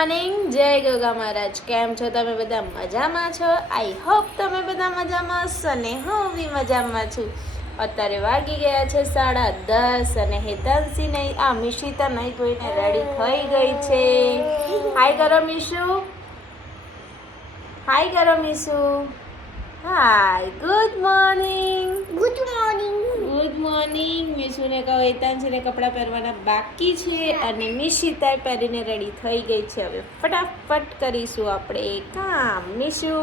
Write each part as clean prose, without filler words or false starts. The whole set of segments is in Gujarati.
મોર્નિંગ, જય ગોગા મહારાજ. કેમ છો તમે બધા? મજામાં છો? આઈ હોપ તમે બધા મજામાં હશો અને હું બી મજામાં છું. અત્યારે વાગી ગયા છે 10:30 અને હેતાંશી નહીં મિશિતા નહીં ધોઈને રેડી થઈ ગઈ છે. હાય કરો મીશુ, હાય કરો Mishu. Hi, good morning. Good morning. Good morning. મીશુને કહો હેતાંશીને કપડાં પહેરવાના બાકી છે અને મિશિતા પહેરીને રેડી થઈ ગઈ છે. હવે ફટાફટ કરીશું આપણે કામ. Mishu,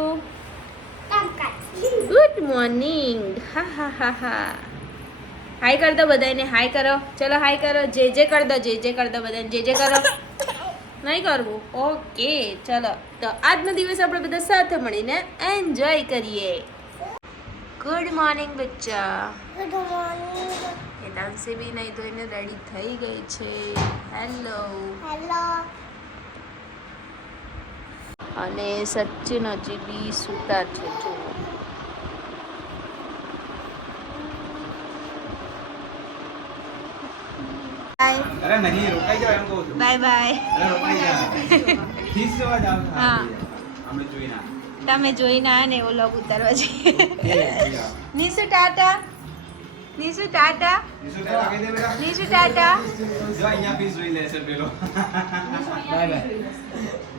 good morning. હા હા હા હા. હાય કર દો બધાને, હાય કરો. ચલો હાય કરો. જે કર દો, જે કર દો બધાને, જે કરો. નહીં કરવું? ઓકે, ચલો. તો આજનો દિવસ આપણે બધા સાથે મળીને એન્જોય કરીએ. ગુડ મોર્નિંગ બચ્ચા. Good morning. હેતાંશી બી નહીં ધોઈને રેડી થઈ ગઈ છે. Hello hello. અને સચિન હજી બી સૂતા છે. જો અરે નહીં રોકાઈ જાવ એમ કહું છું. Bye bye. અરે રોકાઈ જાવ. ખીસ જવા જાવ. હા. અમે જોઈ ના. તમે જોઈને આ ને એવો લોગ ઉતારવા જઈએ. નીસુ ટાટા. નીસુ ટાટા. નિશુ ટાટા કહી દે બેટા. નીસુ ટાટા. જો અહીંયા પીસ જોઈ લેશે પેલો. Bye bye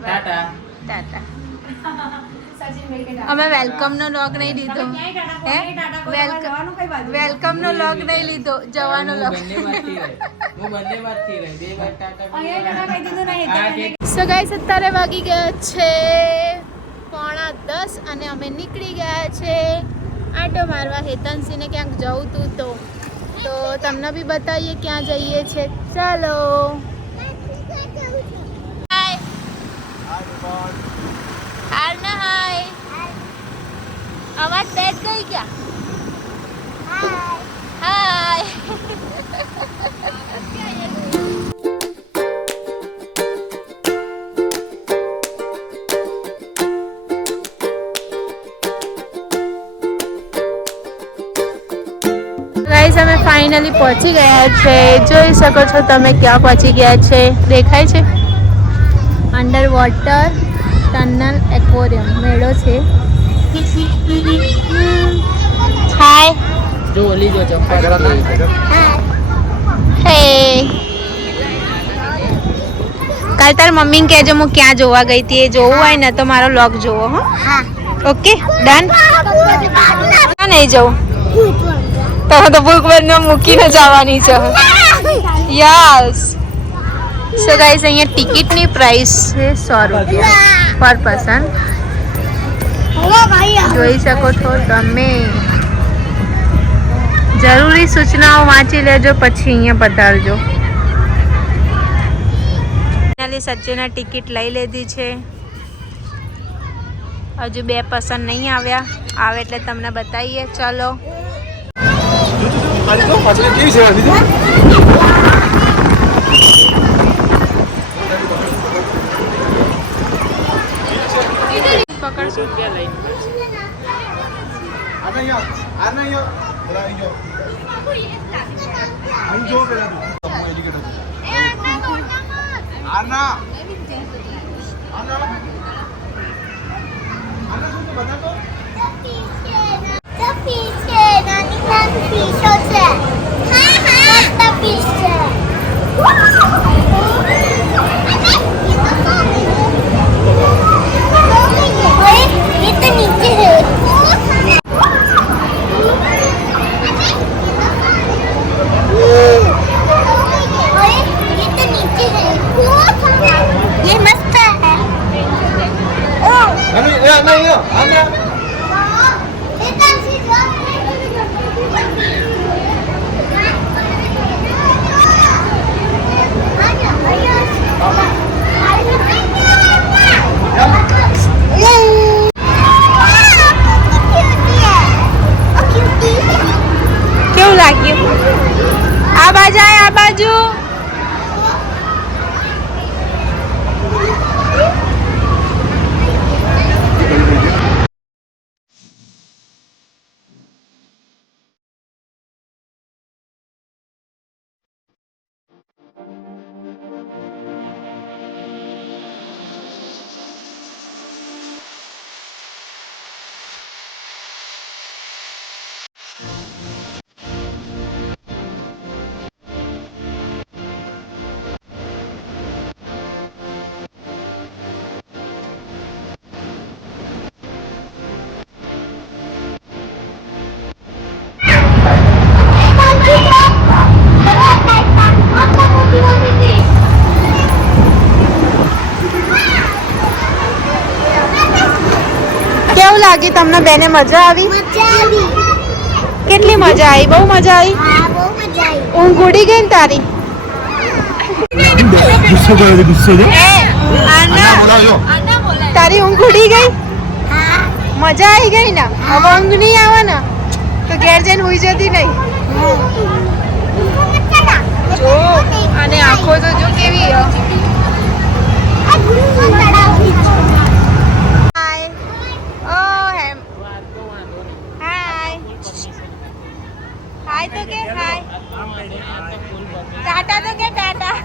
Tata Tata. અમે વેલકમ નો લોગ નહીં લીધો. હે વેલકમ નો લોગ નહીં લીધો, જવાનો લોગ. સો ગાઈસ, અત્યારે વાગી ગયા છે 9:45 અને અમે નીકળી ગયા છે આટો મારવા. હેતાંશીને ક્યાંક જવું તું તો તમને બી બતાવીએ ક્યાં જઈએ છે. ચાલો. હાય હાય હાય. આવાજ બેઠ ગઈ ક્યાં? હાય. ગાઈસ, અમે ફાઇનલી પહોંચી ગયા છે. જોઈ શકો છો તમે ક્યાં પહોંચી ગયા છે. દેખાય છે અંડર વોટર ટનલ એક્વેરિયમ મેળો છે. હાય. જો ઓલી જો ચપ્પલ હે. કાલ તાર મમ્મીને કહેજો હું ક્યાં જોવા ગઈ હતી. એ જોવું હોય ને તો મારો વ્લોગ જોવો. હા, ઓકે, ડન. ક્યાં નહીં જવું? તમે તો ભૂખ બંને મૂકીને જવાની છે. યસ. સો ગાઈસ, અહીંયા ટિકિટની પ્રાઇસ છે 100 રૂપિયા પર પર્સન. જોઈ શકો છો તમે. જરૂરી સૂચનાઓ વાંચી લેજો પછી અહીંયા પધારજો. ફાઇનલી સચ્ચેના ટિકિટ લઈ લીધી છે. હજુ 2 પર્સન નહીં આવ્યા. આવે એટલે તમને બતાવીએ. ચલો. કેવી સેવા દીધી? પકડશું. કેવું લાગ્યું? આ બાજુ આય, આ બાજુ. કેવું લાગ્યું તમને બેને મજા આવી? કેટલી મજા આવી? બહુ મજા આવી. ઊંઘ ઉડી ગઈ ને તારી? તારી ઊંઘ ઉડી ગઈ? મજા આવી ગઈ ને? હવે ઊંઘ નહીં આવે ને તો ઘેર જઈને હુઈ જતી નહીં. જો અને આંખો તો જો કેવી. હાય ઓ હેમ હાય હાય તો કે હાય ટાટા તો કે ટાટા.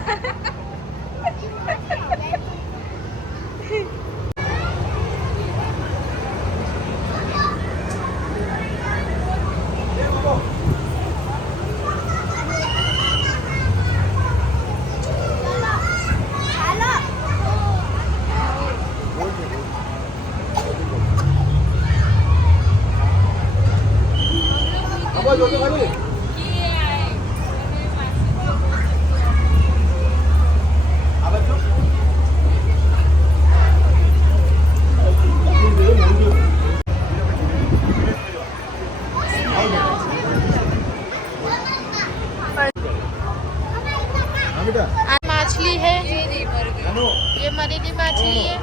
मछली है ये मरेली मछली है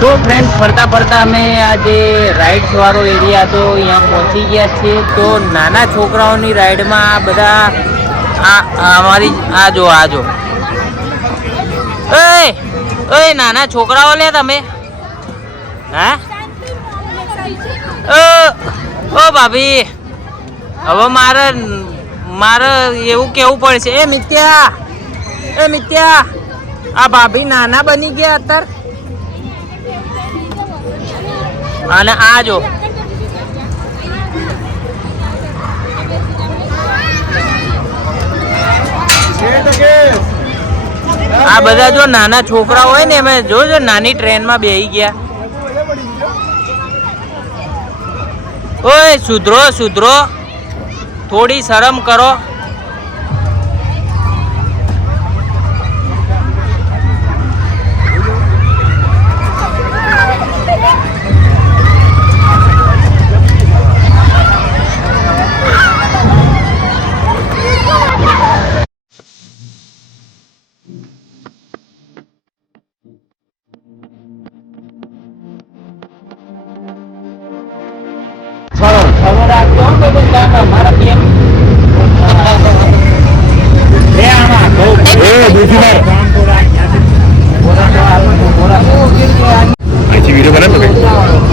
તો ફ્રેન્ડ્સ ફરતા ફરતા અમે આજે રાઇડ્સ વાળો એરિયા તો અહીંયા પહોંચી ગયા છીએ. તો નાના છોકરાઓની રાઈડમાં બધા અમારી આ જો ઓય નાના છોકરાઓ લે તમે હા ઓ ભાભી હવે મારે એવું કેવું પડશે. એ મિત્યા આ ભાભી નાના બની ગયા અત્યારે. અને આ જો આ બધા જો નાના છોકરા હોય ને એમાં જો નાની ટ્રેનમાં બેસી ગયા. ઓય સુધરો થોડી શરમ કરો. ખબર રાખજો મારા બેન वीडियो बना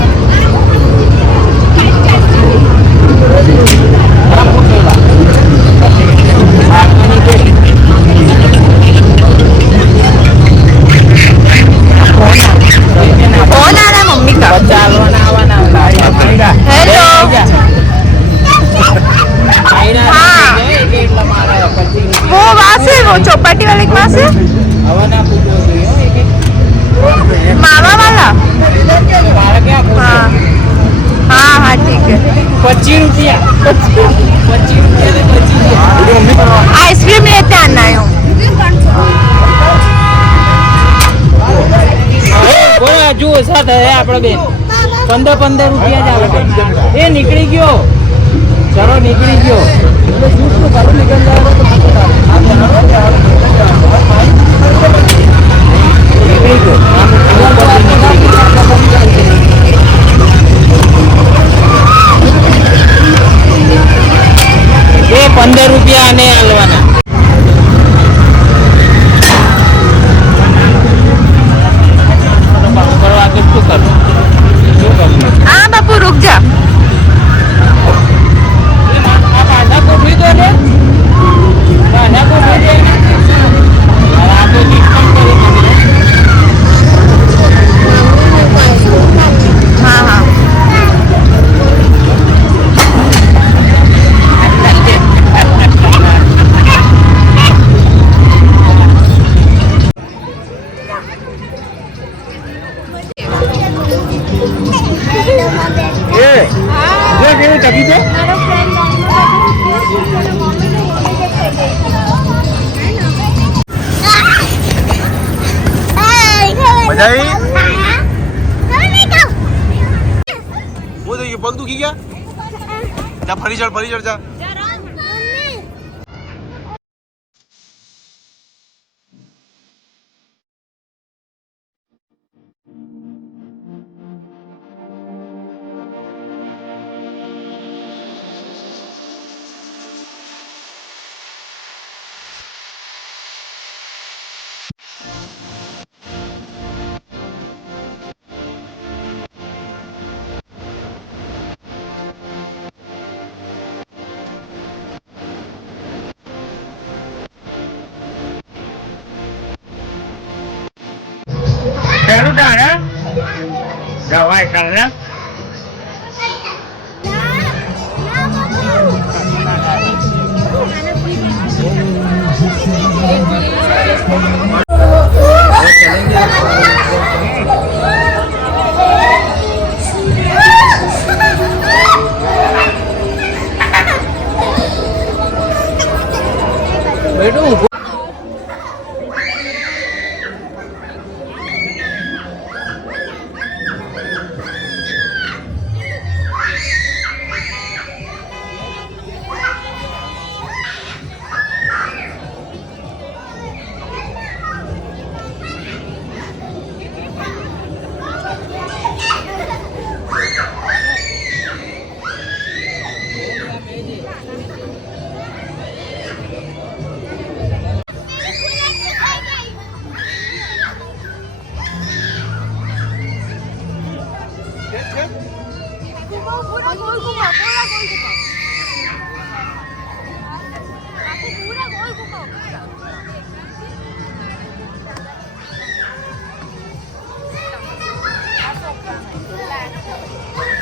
आइसक्रीम लेते आना है હજુ ઓછા થયા આપણે બેન 15 રૂપિયા જ આવે એ નીકળી ગયો ચલો નીકળી ગયો એ 15 રૂપિયા અને હાલવાના हाँ बापू रुक जा हाँ हाँ મજા આવી वो देखिए पग दुखी क्या जा फरी चढ़ जा દવાઈ કર બેટું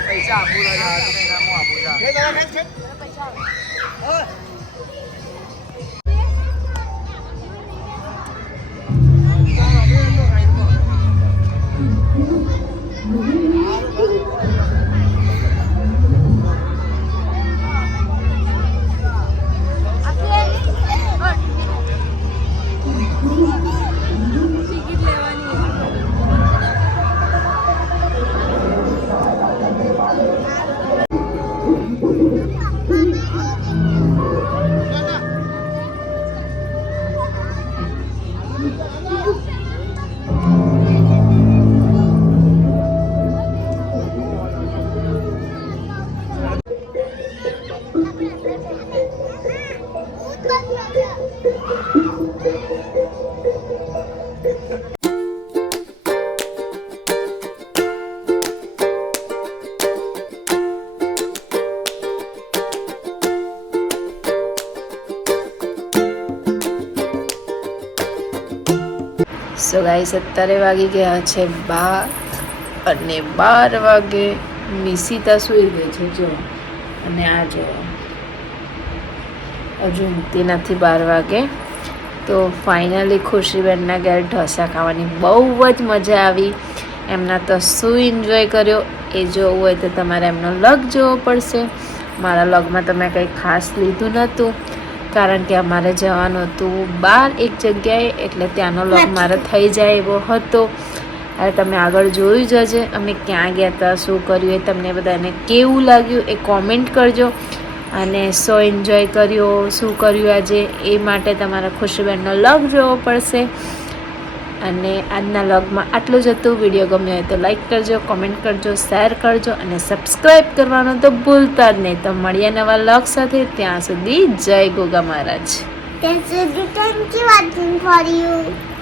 પૈસા આપું સો ગાઈસ અત્યારે વાગી ગયા છે 12 અને 12 વાગે નિશિતા સૂઈ ગઈ છે જો અને આ જો હજુ ઊંઘતી નથી 12 વાગે તો ફાઇનલી ખુશીબેનના ઘેર ઢોસા ખાવાની બહુ જ મજા આવી એમના તો શું એન્જોય કર્યો એ જોવું હોય તો તમારે એમનો લગ જોવો પડશે. મારા લગમાં તો મેં કંઈ ખાસ લીધું નહોતું કારણ કે અમારે જવાનું હતું બહાર એક જગ્યાએ, એટલે ત્યાંનો લગ મારે થઈ જાય એવો હતો. હવે તમે આગળ જોયું જ હશે અમે ક્યાં ગયા હતા, શું કર્યું, એ તમને બધાને કેવું લાગ્યું એ કોમેન્ટ કરજો. અને શો એન્જોય કર્યો, શું કર્યું આજે, એ માટે તમારે ખુશીબેનનો લગ જોવો પડશે. અને આજના લગમાં આટલું જ હતું. વિડીયો ગમ્યો હોય તો લાઈક કરજો, કોમેન્ટ કરજો, શેર કરજો અને સબસ્ક્રાઈબ કરવાનું તો ભૂલતા જ નહીં. તો મળીએ નવા લગ સાથે. ત્યાં સુધી જય ગોગા મહારાજ. Thank you for you.